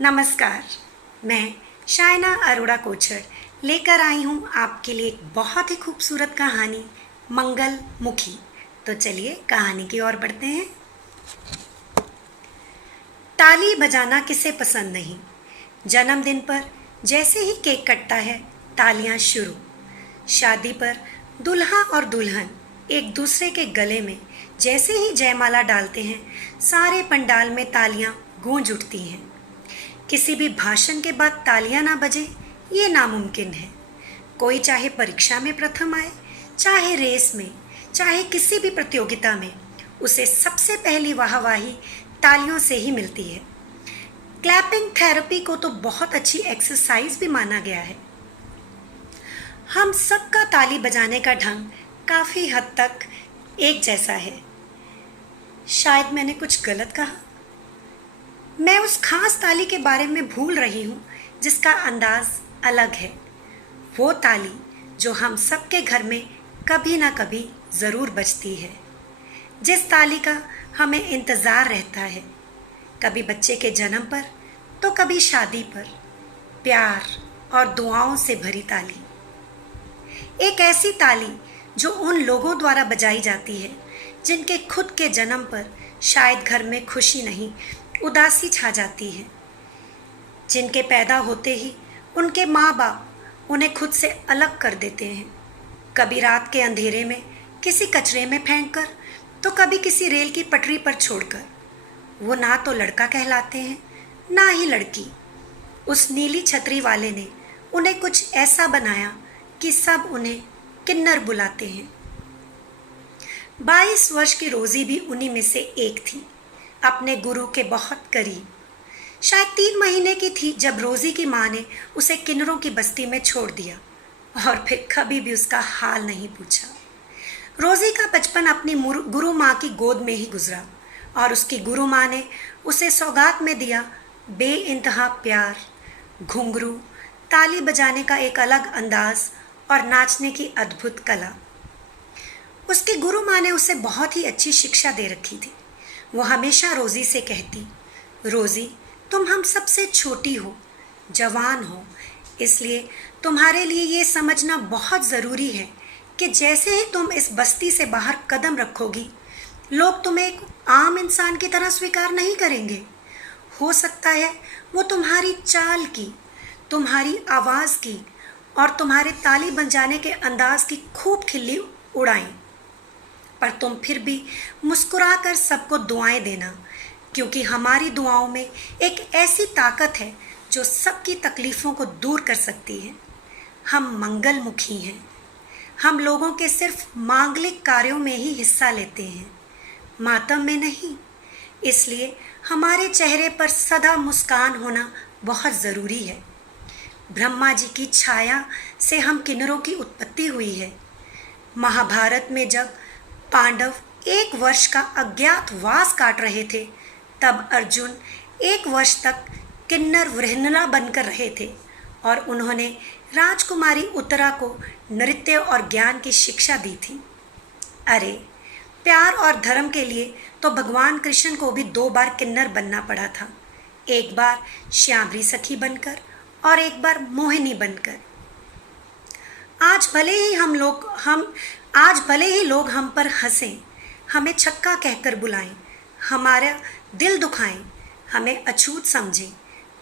नमस्कार। मैं शायना अरोड़ा कोचर लेकर आई हूँ आपके लिए एक बहुत ही खूबसूरत कहानी मंगल मुखी। तो चलिए कहानी की ओर बढ़ते हैं। ताली बजाना किसे पसंद नहीं। जन्मदिन पर जैसे ही केक कटता है तालियां शुरू। शादी पर दूल्हा और दुल्हन एक दूसरे के गले में जैसे ही जयमाला डालते हैं सारे पंडाल में तालियां गूंज उठती हैं। किसी भी भाषण के बाद तालियां ना बजे ये नामुमकिन है। कोई चाहे परीक्षा में प्रथम आए, चाहे रेस में, चाहे किसी भी प्रतियोगिता में, उसे सबसे पहली वाहवाही तालियों से ही मिलती है। क्लैपिंग थेरेपी को तो बहुत अच्छी एक्सरसाइज भी माना गया है। हम सबका ताली बजाने का ढंग काफ़ी हद तक एक जैसा है। शायद मैंने कुछ गलत कहा। मैं उस खास ताली के बारे में भूल रही हूँ जिसका अंदाज अलग है। वो ताली जो हम सबके घर में कभी ना कभी ज़रूर बजती है। जिस ताली का हमें इंतज़ार रहता है, कभी बच्चे के जन्म पर तो कभी शादी पर। प्यार और दुआओं से भरी ताली। एक ऐसी ताली जो उन लोगों द्वारा बजाई जाती है जिनके खुद के जन्म पर शायद घर में खुशी नहीं, उदासी छा जाती है। जिनके पैदा होते ही उनके माँ बाप उन्हें खुद से अलग कर देते हैं, कभी रात के अंधेरे में किसी कचरे में फेंककर, तो कभी किसी रेल की पटरी पर छोड़कर। वो ना तो लड़का कहलाते हैं ना ही लड़की। उस नीली छतरी वाले ने उन्हें कुछ ऐसा बनाया कि सब उन्हें किन्नर बुलाते हैं। 22 वर्ष की रोजी भी उन्हीं में से एक थी, अपने गुरु के बहुत करीब। शायद 3 महीने की थी जब रोजी की माँ ने उसे किन्नरों की बस्ती में छोड़ दिया और फिर कभी भी उसका हाल नहीं पूछा। रोजी का बचपन अपनी गुरु माँ की गोद में ही गुजरा और उसकी गुरु माँ ने उसे सौगात में दिया बेइंतहा प्यार, घुंघरू, ताली बजाने का एक अलग अंदाज और नाचने की अद्भुत कला। उसकी गुरु माँ ने उसे बहुत ही अच्छी शिक्षा दे रखी थी। वो हमेशा रोज़ी से कहती, रोज़ी तुम हम सबसे छोटी हो, जवान हो, इसलिए तुम्हारे लिए ये समझना बहुत ज़रूरी है कि जैसे ही तुम इस बस्ती से बाहर कदम रखोगी, लोग तुम्हें एक आम इंसान की तरह स्वीकार नहीं करेंगे। हो सकता है वो तुम्हारी चाल की, तुम्हारी आवाज़ की और तुम्हारे ताली बजाने के अंदाज की खूब खिल्ली उड़ाएं, पर तुम फिर भी मुस्कुराकर सबको दुआएं देना, क्योंकि हमारी दुआओं में एक ऐसी ताकत है जो सबकी तकलीफ़ों को दूर कर सकती है। हम मंगलमुखी हैं। हम लोगों के सिर्फ मांगलिक कार्यों में ही हिस्सा लेते हैं, मातम में नहीं। इसलिए हमारे चेहरे पर सदा मुस्कान होना बहुत ज़रूरी है। ब्रह्मा जी की छाया से हम किन्नरों की उत्पत्ति हुई है। महाभारत में जब पांडव 1 वर्ष का अज्ञातवास काट रहे थे, तब अर्जुन 1 वर्ष तक किन्नर वृहनला बनकर रहे थे और उन्होंने राजकुमारी उत्तरा को नृत्य और ज्ञान की शिक्षा दी थी। अरे, प्यार और धर्म के लिए तो भगवान कृष्ण को भी 2 बार किन्नर बनना पड़ा था, एक बार श्यामरी सखी बनकर और एक बार मोहिनी बनकर। आज भले ही लोग हम पर हंसें, हमें छक्का कहकर बुलाएं, हमारा दिल दुखाएं, हमें अछूत समझें,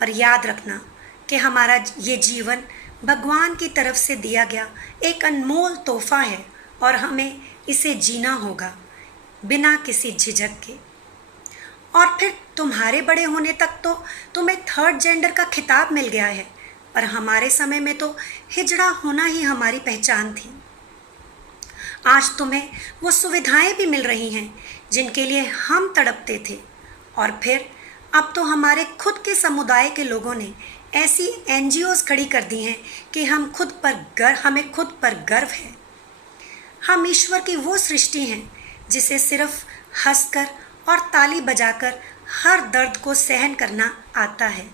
पर याद रखना कि हमारा ये जीवन भगवान की तरफ से दिया गया एक अनमोल तोहफा है और हमें इसे जीना होगा बिना किसी झिझक के। और फिर तुम्हारे बड़े होने तक तो तुम्हें 3rd जेंडर का खिताब मिल गया है, पर हमारे समय में तो हिजड़ा होना ही हमारी पहचान थी। आज तुम्हें वो सुविधाएं भी मिल रही हैं जिनके लिए हम तड़पते थे, और फिर अब तो हमारे खुद के समुदाय के लोगों ने ऐसी NGOs खड़ी कर दी हैं कि हमें खुद पर गर्व है। हम ईश्वर की वो सृष्टि हैं जिसे सिर्फ हंसकर और ताली बजाकर हर दर्द को सहन करना आता है।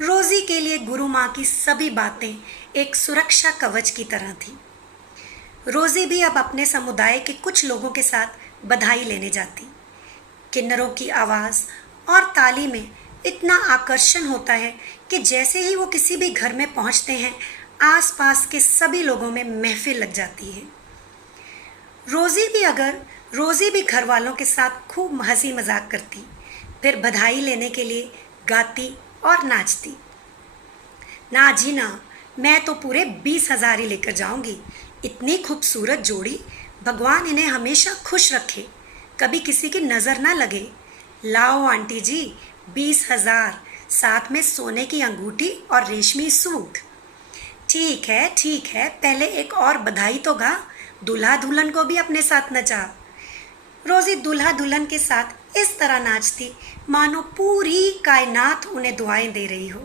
रोज़ी के लिए गुरु माँ की सभी बातें एक सुरक्षा कवच की तरह थी। रोज़ी भी अब अपने समुदाय के कुछ लोगों के साथ बधाई लेने जाती। किन्नरों की आवाज़ और ताली में इतना आकर्षण होता है कि जैसे ही वो किसी भी घर में पहुंचते हैं, आसपास के सभी लोगों में महफिल लग जाती है। रोज़ी भी घर वालों के साथ खूब हंसी मजाक करती, फिर बधाई लेने के लिए गाती और नाचती। ना जी ना, मैं तो पूरे 20,000 ही लेकर जाऊंगी। इतनी खूबसूरत जोड़ी, भगवान इन्हें हमेशा खुश रखे, कभी किसी की नज़र ना लगे। लाओ आंटी जी, 20,000, साथ में सोने की अंगूठी और रेशमी सूट। ठीक है, पहले एक और बधाई तो गा, दूल्हा दुल्हन को भी अपने साथ नचा। रोज़ी दूल्हा दुल्हन के साथ इस तरह नाचती मानो पूरी कायनात उन्हें दुआएं दे रही हो।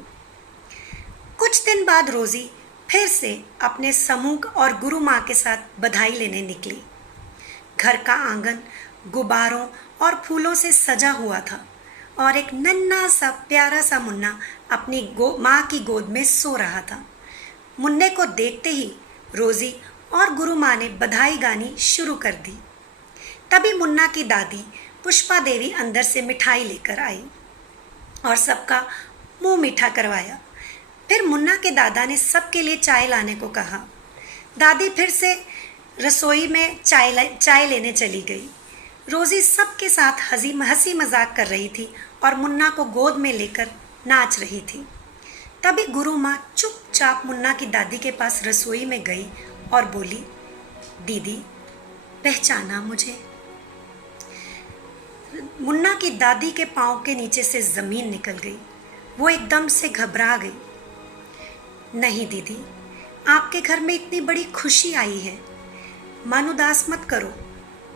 कुछ दिन बाद रोज़ी फिर से अपने समूह और गुरु माँ के साथ बधाई लेने निकली। घर का आंगन गुब्बारों और फूलों से सजा हुआ था और एक नन्हा सा प्यारा सा मुन्ना अपनी माँ की गोद में सो रहा था। मुन्ने को देखते ही रोज़ी और गुरु माँ ने बधाई गानी शुरू कर दी। तभी मुन्ना की दादी पुष्पा देवी अंदर से मिठाई लेकर आई और सबका मुंह मीठा करवाया। फिर मुन्ना के दादा ने सबके लिए चाय लाने को कहा। दादी फिर से रसोई में चाय लेने चली गई। रोज़ी सबके साथ हंसी मजाक कर रही थी और मुन्ना को गोद में लेकर नाच रही थी। तभी गुरु माँ चुपचाप मुन्ना की दादी के पास रसोई में गई और बोली, दीदी पहचाना मुझे? मुन्ना की दादी के पाँव के नीचे से ज़मीन निकल गई। वो एकदम से घबरा गई। नहीं दीदी, आपके घर में इतनी बड़ी खुशी आई है, मन उदास मत करो।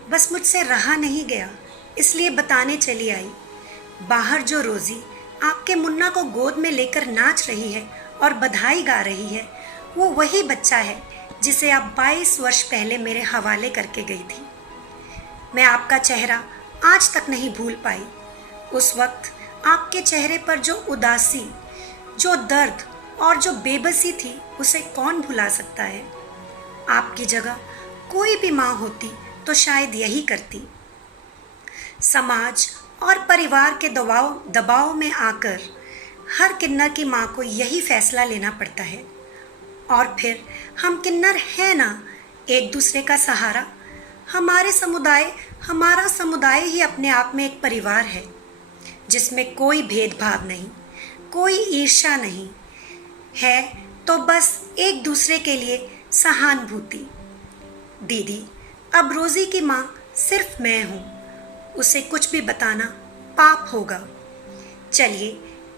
बस मुझसे रहा नहीं गया, इसलिए बताने चली आई। बाहर जो रोज़ी आपके मुन्ना को गोद में लेकर नाच रही है और बधाई गा रही है, वो वही बच्चा है जिसे आप 22 वर्ष पहले मेरे हवाले करके गई थी। मैं आपका चेहरा आज तक नहीं भूल पाई। उस वक्त आपके चेहरे पर जो उदासी, जो दर्द और जो बेबसी थी, उसे कौन भुला सकता है। आपकी जगह कोई भी माँ होती तो शायद यही करती। समाज और परिवार के दबाव में आकर हर किन्नर की माँ को यही फैसला लेना पड़ता है। और फिर हम किन्नर हैं ना एक दूसरे का सहारा। हमारा समुदाय ही अपने आप में एक परिवार है, जिसमें कोई भेदभाव नहीं, कोई ईर्ष्या नहीं है, तो बस एक दूसरे के लिए सहानुभूति। दीदी, अब रोज़ी की माँ सिर्फ मैं हूँ, उसे कुछ भी बताना पाप होगा। चलिए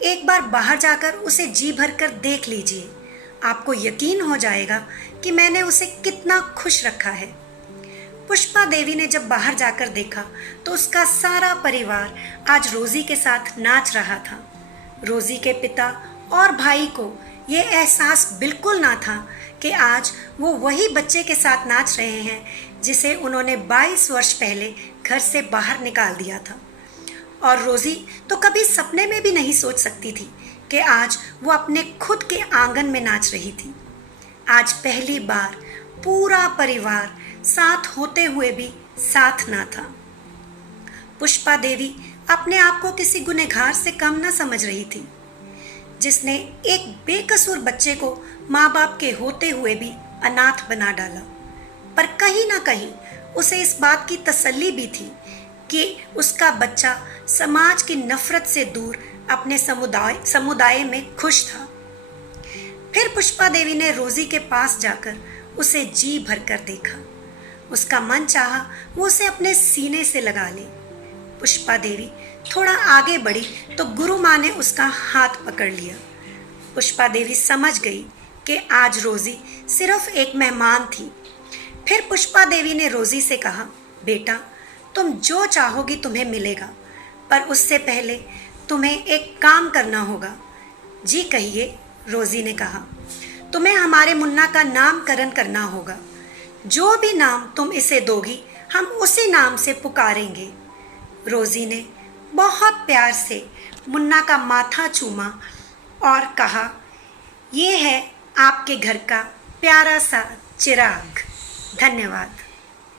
एक बार बाहर जाकर उसे जी भर कर देख लीजिए, आपको यकीन हो जाएगा कि मैंने उसे कितना खुश रखा है। पुष्पा देवी ने जब बाहर जाकर देखा तो उसका सारा परिवार आज रोज़ी के साथ नाच रहा था। रोज़ी के पिता और भाई को ये एहसास बिल्कुल ना था कि आज वो वही बच्चे के साथ नाच रहे हैं जिसे उन्होंने 22 वर्ष पहले घर से बाहर निकाल दिया था। और रोज़ी तो कभी सपने में भी नहीं सोच सकती थी कि आज वो अपने खुद के आंगन में नाच रही थी। आज पहली बार पूरा परिवार साथ होते हुए भी साथ ना था। पुष्पा देवी अपने आप को किसी गुनहगार से कम ना समझ रही थी, जिसने एक बेकसूर बच्चे को माँ बाप के होते हुए भी अनाथ बना डाला। पर कहीं ना कहीं उसे इस बात की तसल्ली भी थी कि उसका बच्चा समाज की नफरत से दूर अपने समुदाय में खुश था। फिर पुष्पा देवी ने रोज़ी के पास जाकर उसे जी भर कर देखा। उसका मन चाहा वो उसे अपने सीने से लगा ले। पुष्पा देवी थोड़ा आगे बढ़ी तो गुरु माँ ने उसका हाथ पकड़ लिया। पुष्पा देवी समझ गई कि आज रोज़ी सिर्फ एक मेहमान थी। फिर पुष्पा देवी ने रोज़ी से कहा, बेटा तुम जो चाहोगी तुम्हें मिलेगा, पर उससे पहले तुम्हें एक काम करना होगा। जी कहिए, रोज़ी ने कहा। तुम्हें हमारे मुन्ना का नामकरण करना होगा। जो भी नाम तुम इसे दोगी हम उसी नाम से पुकारेंगे। रोज़ी ने बहुत प्यार से मुन्ना का माथा चूमा और कहा, ये है आपके घर का प्यारा सा चिराग। धन्यवाद।